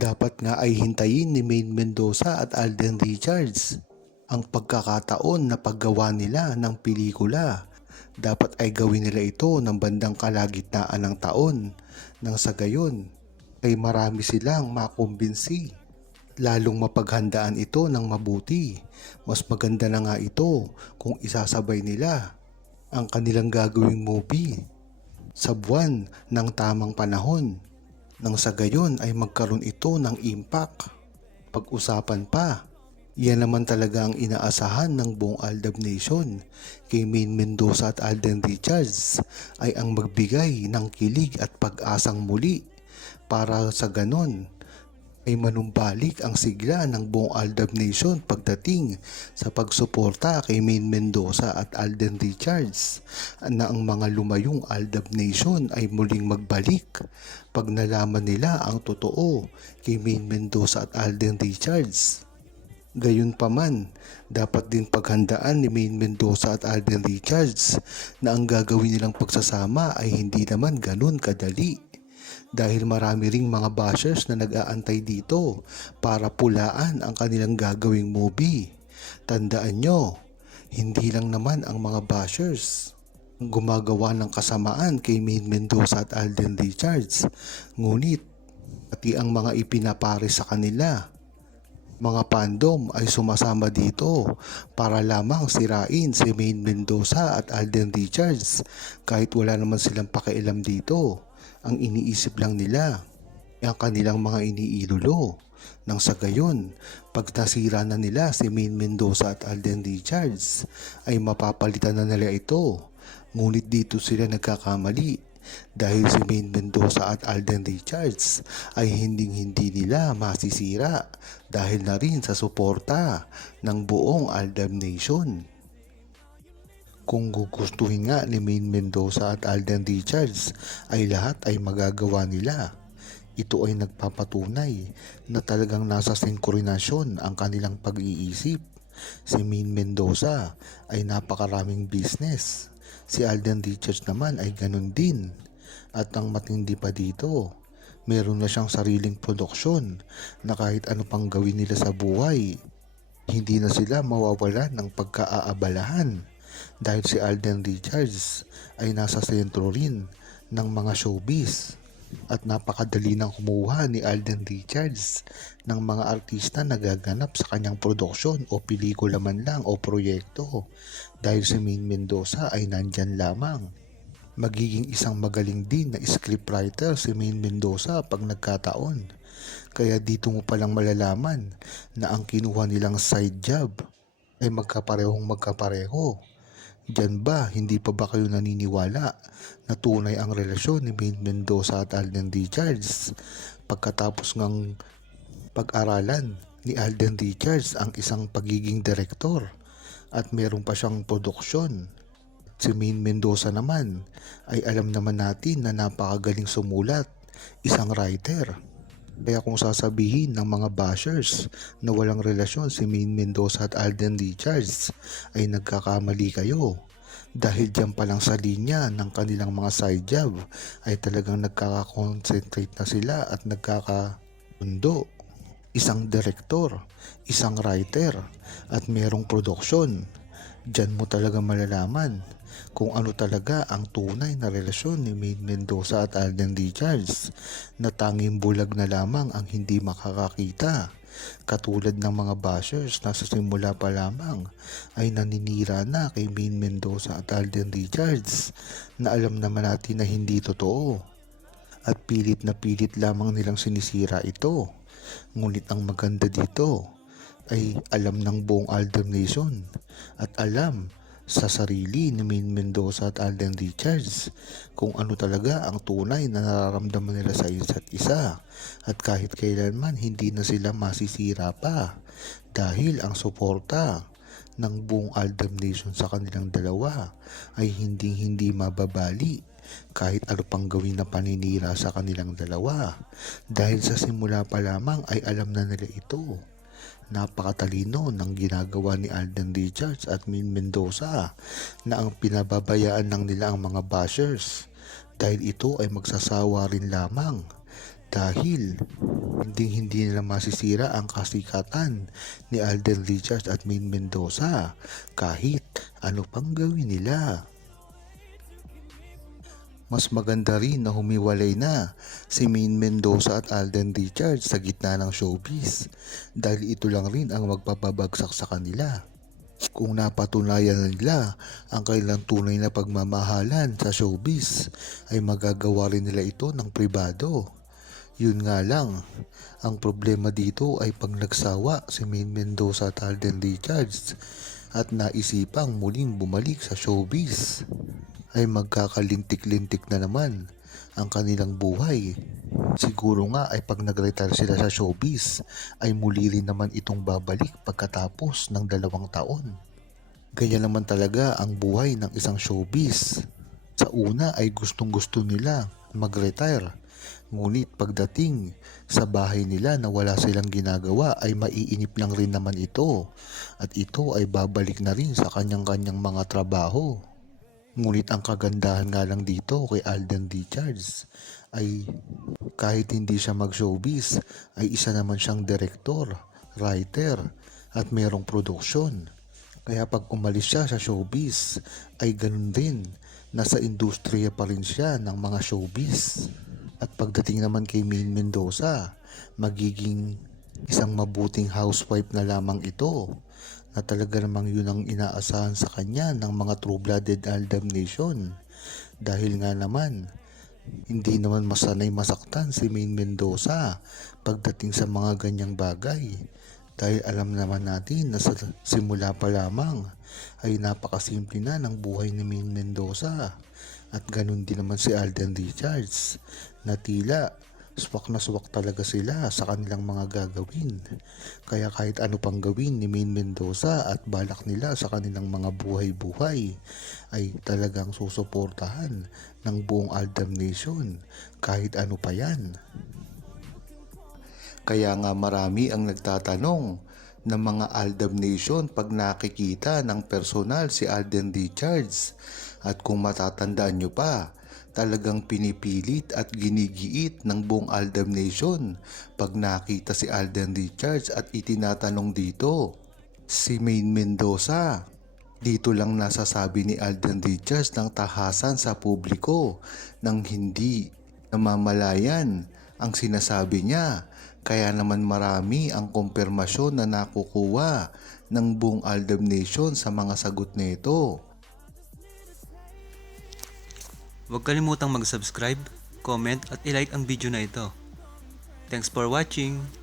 Dapat nga ay hintayin ni Maine Mendoza at Alden Richards ang pagkakataon na paggawa nila ng pelikula. Dapat ay gawin nila ito ng bandang kalagitnaan ng taon nang sa gayon ay marami silang makumbinsi. Lalong mapaghandaan ito ng mabuti. Mas maganda na nga ito kung isasabay nila ang kanilang gagawing movie sa buwan ng tamang panahon. Nang sa gayon ay magkaroon ito ng impact. Pag-usapan pa, yan naman talaga ang inaasahan ng buong Aldab Nation. Kay Maine Mendoza at Alden Richards ay ang magbigay ng kilig at pag-asang muli para sa ganon ay manumbalik ang sigla ng buong Aldab Nation pagdating sa pagsuporta kay Maine Mendoza at Alden Richards na ang mga lumayong Aldab Nation ay muling magbalik pag nalaman nila ang totoo kay Maine Mendoza at Alden Richards. Gayunpaman, dapat din paghandaan ni Maine Mendoza at Alden Richards na ang gagawin nilang pagsasama ay hindi naman ganun kadali. Dahil marami ring mga bashers na nag-aantay dito para pulaan ang kanilang gagawing movie. Tandaan nyo, hindi lang naman ang mga bashers ang gumagawa ng kasamaan kay Maine Mendoza at Alden Richards. Ngunit, pati ang mga ipinapares sa kanila. Mga fandom ay sumasama dito para lamang sirain si Maine Mendoza at Alden Richards kahit wala naman silang pakialam dito. Ang iniisip lang nila ay ang kanilang mga iniidolo. Nang sa gayon, pag nasira na nila si Maine Mendoza at Alden Richards ay mapapalitan na nila ito. Ngunit dito sila nagkakamali dahil si Maine Mendoza at Alden Richards ay hindi nila masisira dahil na rin sa suporta ng buong Aldab Nation. Kung gugustuhin nga ni Maine Mendoza at Alden Richards ay lahat ay magagawa nila. Ito ay nagpapatunay na talagang nasa sinkronasyon ang kanilang pag-iisip. Si Maine Mendoza ay napakaraming business. Si Alden Richards naman ay ganun din. At ang matindi pa dito, meron na siyang sariling produksyon na kahit ano pang gawin nila sa buhay, hindi na sila mawawalan ng pagkaaabalahan. Dahil si Alden Richards ay nasa sentro rin ng mga showbiz at napakadali nang kumuha ni Alden Richards ng mga artista na gaganap sa kanyang produksyon o pelikula man lang o proyekto dahil si Maine Mendoza ay nandyan lamang. Magiging isang magaling din na scriptwriter si Maine Mendoza pag nagkataon. Kaya dito mo palang malalaman na ang kinuha nilang side job ay magkapareho. Diyan ba, hindi pa ba kayo naniniwala na tunay ang relasyon ni Maine Mendoza at Alden Richards? Pagkatapos ngang pag-aralan ni Alden Richards ang isang pagiging direktor at meron pa siyang produksyon. Si Maine Mendoza naman ay alam naman natin na napakagaling sumulat, isang writer. Kaya kung sasabihin ng mga bashers na walang relasyon si Maine Mendoza at Alden Richards ay nagkakamali kayo. Dahil dyan pa lang sa linya ng kanilang mga side job ay talagang nagkaka-concentrate na sila at nagkakaundo. Isang direktor, isang writer at merong produksyon. Dyan mo talaga malalaman kung ano talaga ang tunay na relasyon ni Maine Mendoza at Alden Richards na tanging bulag na lamang ang hindi makakakita. Katulad ng mga bashers na sa simula pa lamang ay naninira na kay Maine Mendoza at Alden Richards na alam naman natin na hindi totoo. At pilit na pilit lamang nilang sinisira ito. Ngunit ang maganda dito ay alam ng buong Aldab Nation at alam sa sarili ni Maine Mendoza at Alden Richards kung ano talaga ang tunay na nararamdaman nila sa isa't isa at kahit kailanman hindi na sila masisira pa dahil ang suporta ng buong Aldab Nation sa kanilang dalawa ay hindi mababali kahit ano pang gawin na paninira sa kanilang dalawa dahil sa simula pa lamang ay alam na nila ito. Napakatalino ng ginagawa ni Alden Richards at Maine Mendoza na ang pinababayaan lang nila ang mga bashers dahil ito ay magsasawa rin lamang dahil hindi nila masisira ang kasikatan ni Alden Richards at Maine Mendoza kahit ano pang gawin nila. Mas maganda rin na humiwalay na si Maine Mendoza at Alden Richards sa gitna ng showbiz dahil ito lang rin ang magpapabagsak sa kanila. Kung napatunayan nila ang kailang tunay na pagmamahalan sa showbiz ay magagawa rin nila ito ng pribado. Yun nga lang, ang problema dito ay pag nagsawa si Maine Mendoza at Alden Richards at naisipang muling bumalik sa showbiz ay magkakalintik-lintik na naman ang kanilang buhay. Siguro nga ay pag nag-retire sila sa showbiz ay muli rin naman itong babalik pagkatapos ng 2 taon. Ganyan naman talaga ang buhay ng isang showbiz. Sa una ay gustong-gusto nila mag-retire. Ngunit pagdating sa bahay nila na wala silang ginagawa ay maiinip lang rin naman ito. At ito ay babalik na rin sa kanyang-kanyang mga trabaho. Ngunit ang kagandahan nga lang dito kay Alden Richards ay kahit hindi siya mag-showbiz ay isa naman siyang direktor, writer at merong produksyon. Kaya pag umalis siya sa showbiz ay ganun din, nasa industriya pa rin siya ng mga showbiz. At pagdating naman kay Maine Mendoza, magiging isang mabuting housewife na lamang ito na talaga namang yun ang inaasahan sa kanya ng mga true-blooded Aldam Nation. Dahil nga naman, hindi naman masanay masaktan si Maine Mendoza pagdating sa mga ganyang bagay. Dahil alam naman natin na sa simula pa lamang ay napakasimple na ng buhay ni Maine Mendoza. At ganun din naman si Alden Richards na tila swak na swak talaga sila sa kanilang mga gagawin. Kaya kahit ano pang gawin ni Maine Mendoza at balak nila sa kanilang mga buhay-buhay ay talagang susuportahan ng buong Aldam Nation kahit ano pa yan. Kaya nga marami ang nagtatanong ng mga Aldam Nation pag nakikita ng personal si Alden Richards. At kung matatandaan nyo pa, talagang pinipilit at ginigiit ng buong Aldam Nation pag nakita si Alden Richards at itinatanong dito si Maine Mendoza. Dito lang nasasabi ni Alden Richards ng tahasan sa publiko nang hindi namamalayan ang sinasabi niya. Kaya naman marami ang kumpirmasyon na nakukuha ng buong Aldam Nation sa mga sagot nito. Huwag kalimutang mag-subscribe, comment at i-like ang video na ito. Thanks for watching!